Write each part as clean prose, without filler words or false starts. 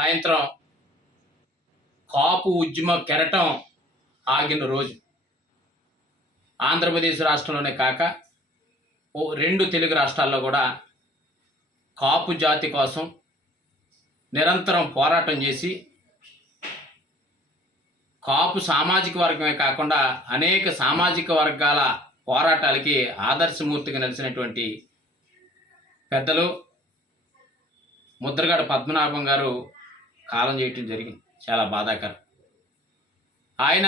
సాయంత్రం కాపు ఉద్యమ కెరటం ఆగిన రోజు. ఆంధ్రప్రదేశ్ రాష్ట్రంలోనే కాక రెండు తెలుగు రాష్ట్రాల్లో కూడా కాపు జాతి కోసం నిరంతరం పోరాటం చేసి కాపు సామాజిక వర్గమే కాకుండా అనేక సామాజిక వర్గాల పోరాటాలకి ఆదర్శమూర్తిగా నిలిచినటువంటి పెద్దలు ముద్రగడ పద్మనాభం గారు కాలం చేయటం జరిగింది. చాలా బాధాకరం. ఆయన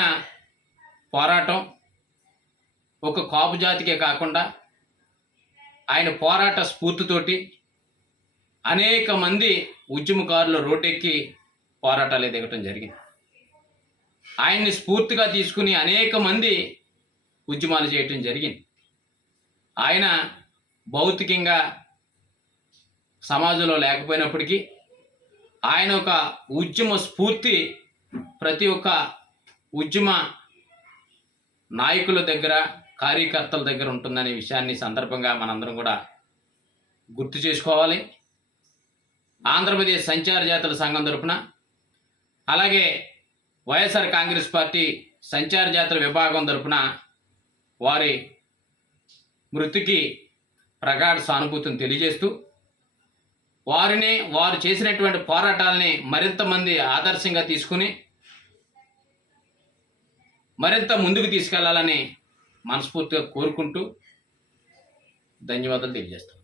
పోరాటం ఒక కాపు జాతికే కాకుండా ఆయన పోరాట స్ఫూర్తితోటి అనేక మంది ఉద్యమకారులు రోడ్డెక్కి పోరాటాలు దిగటం జరిగింది. ఆయన్ని స్ఫూర్తిగా తీసుకుని అనేక మంది ఉద్యమాలు చేయటం జరిగింది. ఆయన భౌతికంగా సమాజంలో లేకపోయినప్పటికీ ఆయన ఒక ఉద్యమ స్ఫూర్తి ప్రతి ఒక్క ఉద్యమ నాయకుల దగ్గర కార్యకర్తల దగ్గర ఉంటుందనే విషయాన్ని సందర్భంగా మనందరం కూడా గుర్తు చేసుకోవాలి. ఆంధ్రప్రదేశ్ సంచార జాతుల సంఘం తరపున అలాగే వైఎస్ఆర్ కాంగ్రెస్ పార్టీ సంచార జాతుల విభాగం తరపున వారి మృతికి ప్రగాఢ సానుభూతిని తెలియజేస్తూ వారు చేసినటువంటి పోరాటాలని మరింత మంది ఆదర్శంగా తీసుకుని మరింత ముందుకు తీసుకెళ్లాలని మనస్ఫూర్తిగా కోరుకుంటూ ధన్యవాదాలు తెలియజేస్తాం.